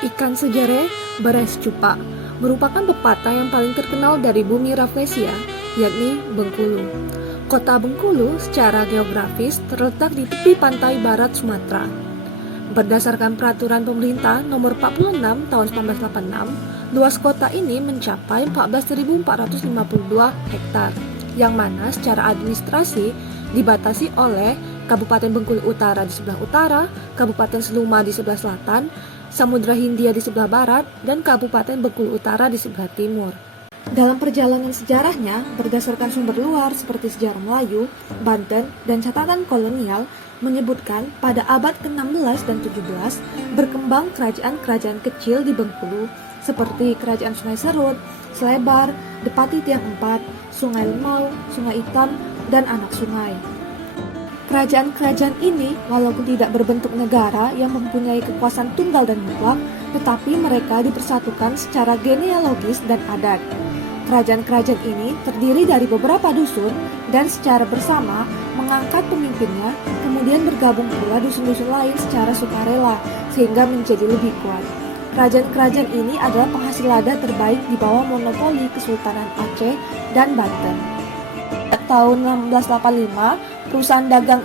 Ikan sejere beres cupak merupakan pepatah yang paling terkenal dari bumi Rafflesia, yakni Bengkulu. Kota Bengkulu secara geografis terletak di tepi pantai barat Sumatera. Berdasarkan peraturan pemerintah nomor 46 tahun 1986, luas kota ini mencapai 14.452 hektar, yang mana secara administrasi dibatasi oleh Kabupaten Bengkulu Utara di sebelah utara, Kabupaten Seluma di sebelah selatan, Samudra Hindia di sebelah barat, dan Kabupaten Bengkulu Utara di sebelah timur. Dalam perjalanan sejarahnya, berdasarkan sumber luar seperti sejarah Melayu, Banten, dan catatan kolonial, menyebutkan pada abad ke-16 dan 17 berkembang kerajaan-kerajaan kecil di Bengkulu seperti Kerajaan Sungai Serut, Selebar, Depati Tiang Empat, Sungai Lemau, Sungai Hitam, dan Anak Sungai. Kerajaan-kerajaan ini walaupun tidak berbentuk negara yang mempunyai kekuasaan tunggal dan mutlak, tetapi mereka dipersatukan secara genealogis dan adat. Kerajaan-kerajaan ini terdiri dari beberapa dusun dan secara bersama mengangkat pemimpinnya, kemudian bergabung pula dusun-dusun lain secara sukarela sehingga menjadi lebih kuat. Kerajaan-kerajaan ini adalah penghasil lada terbaik di bawah monopoli Kesultanan Aceh dan Banten. Tahun 1685, perusahaan dagang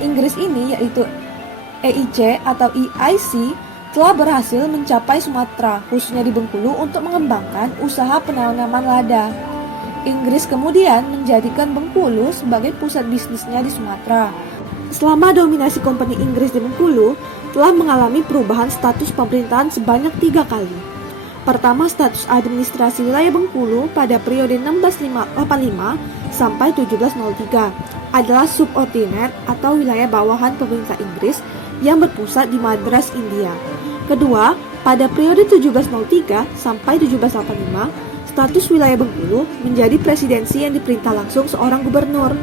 Inggris ini yaitu EIC atau EIC telah berhasil mencapai Sumatera, khususnya di Bengkulu untuk mengembangkan usaha penanaman lada. Inggris kemudian menjadikan Bengkulu sebagai pusat bisnisnya di Sumatera. Selama dominasi kompeni Inggris di Bengkulu, telah mengalami perubahan status pemerintahan sebanyak 3 kali. Pertama, status administrasi wilayah Bengkulu pada periode 1685 sampai 1703 adalah subordinat atau wilayah bawahan pemerintah Inggris yang berpusat di Madras, India. Kedua, pada periode 1703 sampai 1785, status wilayah Bengkulu menjadi presidensi yang diperintah langsung seorang gubernur.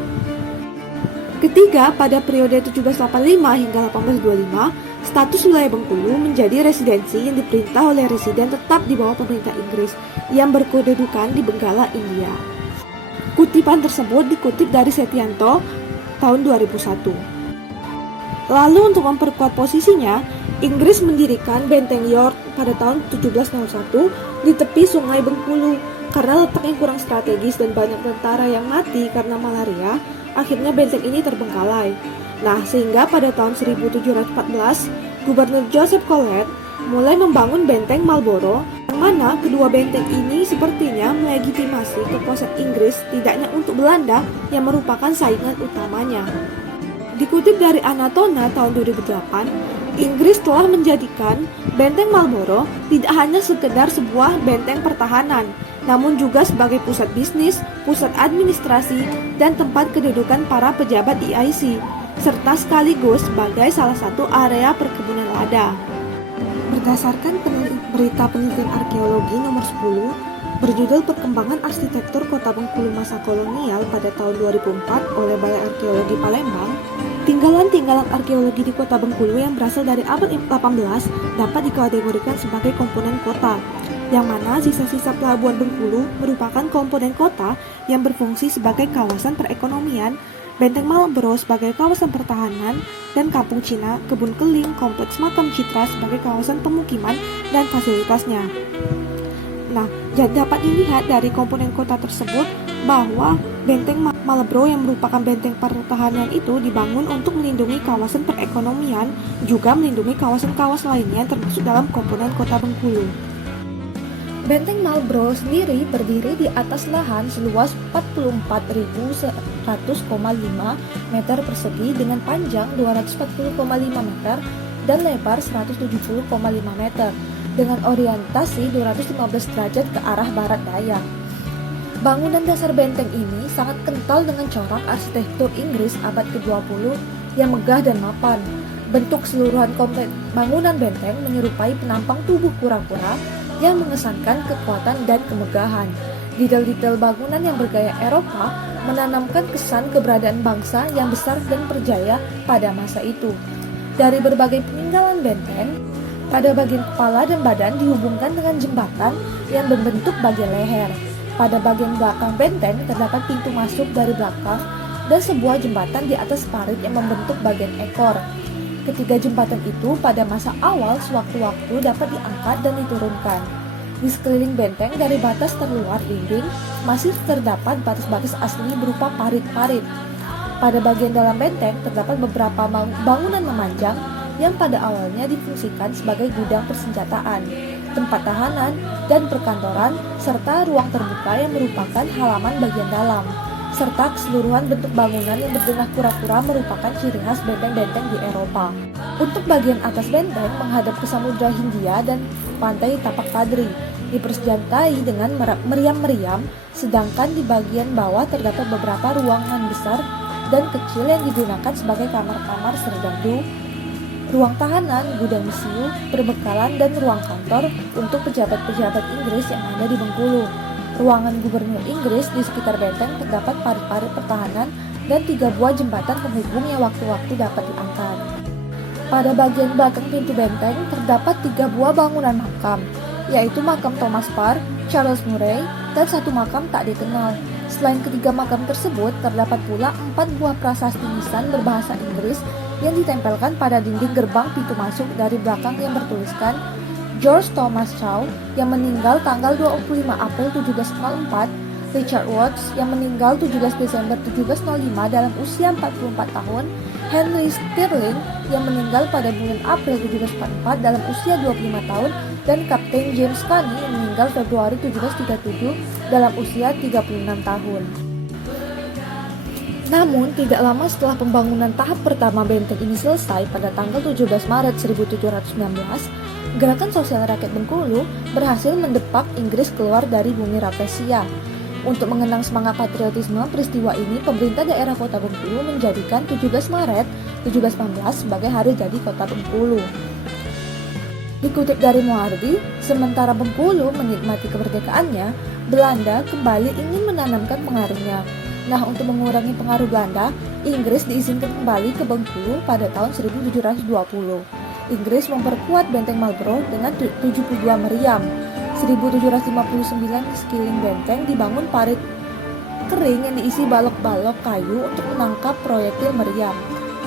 Ketiga, pada periode 1785 hingga 1825, status wilayah Bengkulu menjadi residensi yang diperintah oleh residen tetap di bawah pemerintah Inggris yang berkedudukan di Benggala, India. Kutipan tersebut dikutip dari Setianto tahun 2001. Lalu untuk memperkuat posisinya, Inggris mendirikan Benteng York pada tahun 1701 di tepi sungai Bengkulu. Karena letak yang kurang strategis dan banyak tentara yang mati karena malaria, akhirnya benteng ini terbengkalai. Nah, sehingga pada tahun 1714, Gubernur Joseph Collet mulai membangun benteng Marlborough, yang mana kedua benteng ini sepertinya melegitimasi kekuasaan Inggris tidaknya untuk Belanda yang merupakan saingan utamanya. Dikutip dari Anatona tahun 2008, Inggris telah menjadikan benteng Marlborough tidak hanya sekedar sebuah benteng pertahanan, namun juga sebagai pusat bisnis, pusat administrasi, dan tempat kedudukan para pejabat EIC, serta sekaligus sebagai salah satu area perkebunan lada. Berdasarkan berita penelitian arkeologi nomor 10 berjudul Perkembangan Arsitektur Kota Bengkulu Masa Kolonial pada tahun 2004 oleh Balai Arkeologi Palembang, tinggalan-tinggalan arkeologi di Kota Bengkulu yang berasal dari abad 18 dapat dikategorikan sebagai komponen kota, yang mana sisa-sisa pelabuhan Bengkulu merupakan komponen kota yang berfungsi sebagai kawasan perekonomian, Benteng Marlborough sebagai kawasan pertahanan, dan Kampung Cina, Kebun Keling, Kompleks Makam Citra sebagai kawasan pemukiman dan fasilitasnya. Nah, dapat dilihat dari komponen kota tersebut bahwa Benteng Marlborough yang merupakan benteng pertahanan itu dibangun untuk melindungi kawasan perekonomian, juga melindungi kawasan-kawasan lainnya termasuk dalam komponen kota Bengkulu. Benteng Marlborough sendiri berdiri di atas lahan seluas 44.100,5 meter persegi dengan panjang 240,5 meter dan lebar 170,5 meter dengan orientasi 215 derajat ke arah barat daya. Bangunan dasar benteng ini sangat kental dengan corak arsitektur Inggris abad ke-20 yang megah dan mapan. Bentuk keseluruhan kompleks bangunan benteng menyerupai penampang tubuh kura-kura yang mengesankan kekuatan dan kemegahan. Detail-detail bangunan yang bergaya Eropa menanamkan kesan keberadaan bangsa yang besar dan berjaya pada masa itu. Dari berbagai peninggalan benteng, pada bagian kepala dan badan dihubungkan dengan jembatan yang berbentuk bagian leher. Pada bagian belakang benteng terdapat pintu masuk dari belakang dan sebuah jembatan di atas parit yang membentuk bagian ekor. Ketiga jembatan itu pada masa awal sewaktu-waktu dapat diangkat dan diturunkan. Di sekeliling benteng dari batas terluar dinding masih terdapat batas-batas asli berupa parit-parit. Pada bagian dalam benteng terdapat beberapa bangunan memanjang yang pada awalnya difungsikan sebagai gudang persenjataan, tempat tahanan, dan perkantoran, serta ruang terbuka yang merupakan halaman bagian dalam, serta keseluruhan bentuk bangunan yang berdenah kura-kura merupakan ciri khas benteng-benteng di Eropa. Untuk bagian atas benteng menghadap ke Samudra Hindia dan pantai Tapak Padri, dipersenjatai dengan meriam-meriam, sedangkan di bagian bawah terdapat beberapa ruangan besar dan kecil yang digunakan sebagai kamar-kamar serdadu, ruang tahanan, gudang mesiu, perbekalan, dan ruang kantor untuk pejabat-pejabat Inggris yang ada di Bengkulu. Ruangan gubernur Inggris di sekitar benteng terdapat parit-parit pertahanan dan 3 buah jembatan penghubung yang waktu-waktu dapat diangkat. Pada bagian belakang pintu benteng terdapat 3 buah bangunan makam, yaitu makam Thomas Parr, Charles Murray, dan 1 makam tak dikenal. Selain ketiga makam tersebut, terdapat pula 4 buah prasasti nisan berbahasa Inggris yang ditempelkan pada dinding gerbang pintu masuk dari belakang yang bertuliskan George Thomas Shaw yang meninggal tanggal 25 April 1704, Richard Watts yang meninggal 17 Desember 1705 dalam usia 44 tahun, Henry Stirling yang meninggal pada bulan April 1744 dalam usia 25 tahun, dan Kapten James Cunny yang meninggal Februari 1737 dalam usia 36 tahun. Namun, tidak lama setelah pembangunan tahap pertama benteng ini selesai pada tanggal 17 Maret 1719, Gerakan Sosial Rakyat Bengkulu berhasil mendepak Inggris keluar dari bumi Rafflesia. Untuk mengenang semangat patriotisme peristiwa ini, pemerintah daerah Kota Bengkulu menjadikan 17 Maret 1719 sebagai hari jadi Kota Bengkulu. Dikutip dari Muardi, sementara Bengkulu menikmati kemerdekaannya, Belanda kembali ingin menanamkan pengaruhnya. Nah, untuk mengurangi pengaruh Belanda, Inggris diizinkan kembali ke Bengkulu pada tahun 1720. Inggris memperkuat benteng Marlborough dengan 72 meriam. 1759 di sekeliling benteng dibangun parit kering yang diisi balok-balok kayu untuk menangkap proyektil meriam.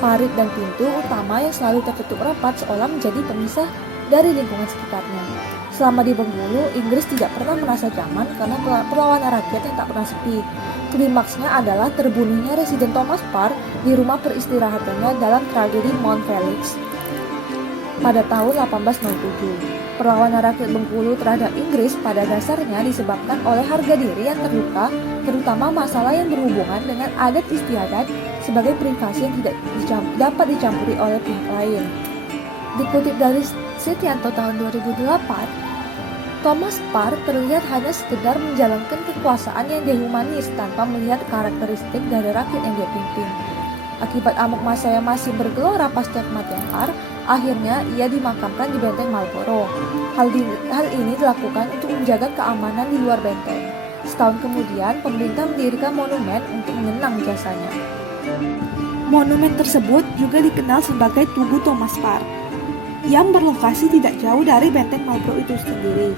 Parit dan pintu utama yang selalu tertutup rapat seolah menjadi pemisah dari lingkungan sekitarnya. Selama di Bengkulu, Inggris tidak pernah merasa nyaman karena perlawanan rakyat yang tak pernah sepi. Klimaksnya adalah terbunuhnya Residen Thomas Parr di rumah peristirahatannya dalam tragedi Mount Felix pada tahun 1807. Perlawanan rakyat Bengkulu terhadap Inggris pada dasarnya disebabkan oleh harga diri yang terluka, terutama masalah yang berhubungan dengan adat istiadat sebagai privasi yang tidak dapat dicampuri oleh pihak lain. Dikutip dari Setianto tahun 2008, Thomas Parr terlihat hanya sekedar menjalankan kekuasaan yang dehumanis tanpa melihat karakteristik dari rakyat yang dia pimpin. Akibat amuk massa yang masih bergelora pasca kematian Parr, akhirnya ia dimakamkan di benteng Marlborough. Hal ini dilakukan untuk menjaga keamanan di luar benteng. Setahun kemudian, pemerintah mendirikan monumen untuk mengenang jasanya. Monumen tersebut juga dikenal sebagai Tugu Thomas Parr, yang berlokasi tidak jauh dari benteng Marlborough itu sendiri.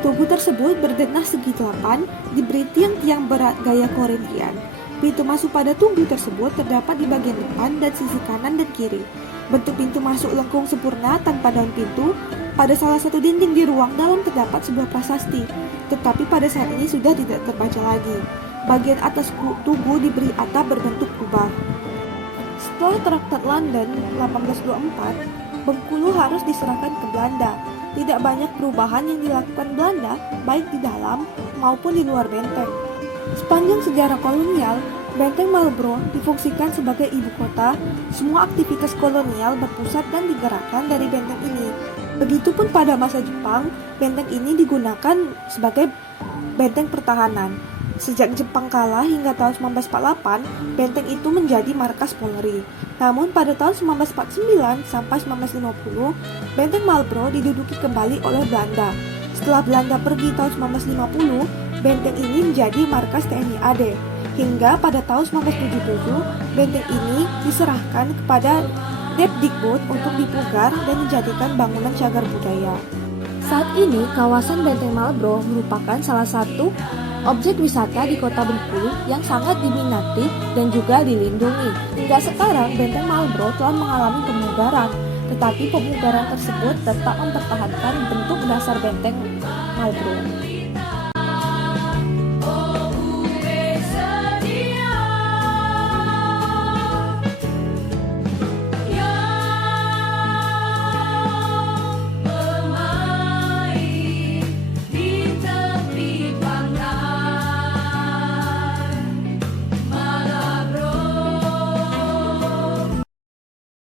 Tugu tersebut berdenah segi 8, diberi tiang-tiang berat gaya Korintian. Pintu masuk pada tugu tersebut terdapat di bagian depan dan sisi kanan dan kiri. Bentuk pintu masuk lengkung sempurna tanpa daun pintu. Pada salah satu dinding di ruang dalam terdapat sebuah prasasti, tetapi pada saat ini sudah tidak terbaca lagi. Bagian atas tugu diberi atap berbentuk kubah. Setelah Traktat London 1824, Bengkulu harus diserahkan ke Belanda. Tidak banyak perubahan yang dilakukan Belanda, baik di dalam maupun di luar benteng. Sepanjang sejarah kolonial, benteng Marlborough difungsikan sebagai ibu kota. Semua aktivitas kolonial berpusat dan digerakkan dari benteng ini. Begitupun pada masa Jepang, benteng ini digunakan sebagai benteng pertahanan. Sejak Jepang kalah hingga tahun 1948, benteng itu menjadi markas Polri. Namun pada tahun 1949 sampai 1950, benteng Marlborough diduduki kembali oleh Belanda. Setelah Belanda pergi tahun 1950, benteng ini menjadi markas TNI AD. Hingga pada tahun 1977, benteng ini diserahkan kepada Depdikbud untuk dipugar dan dijadikan bangunan cagar budaya. Saat ini, kawasan benteng Marlborough merupakan salah satu objek wisata di Kota Bengkulu yang sangat diminati dan juga dilindungi. Hingga sekarang, Benteng Malboro telah mengalami pemugaran, tetapi pemugaran tersebut tetap mempertahankan bentuk dasar Benteng Malboro.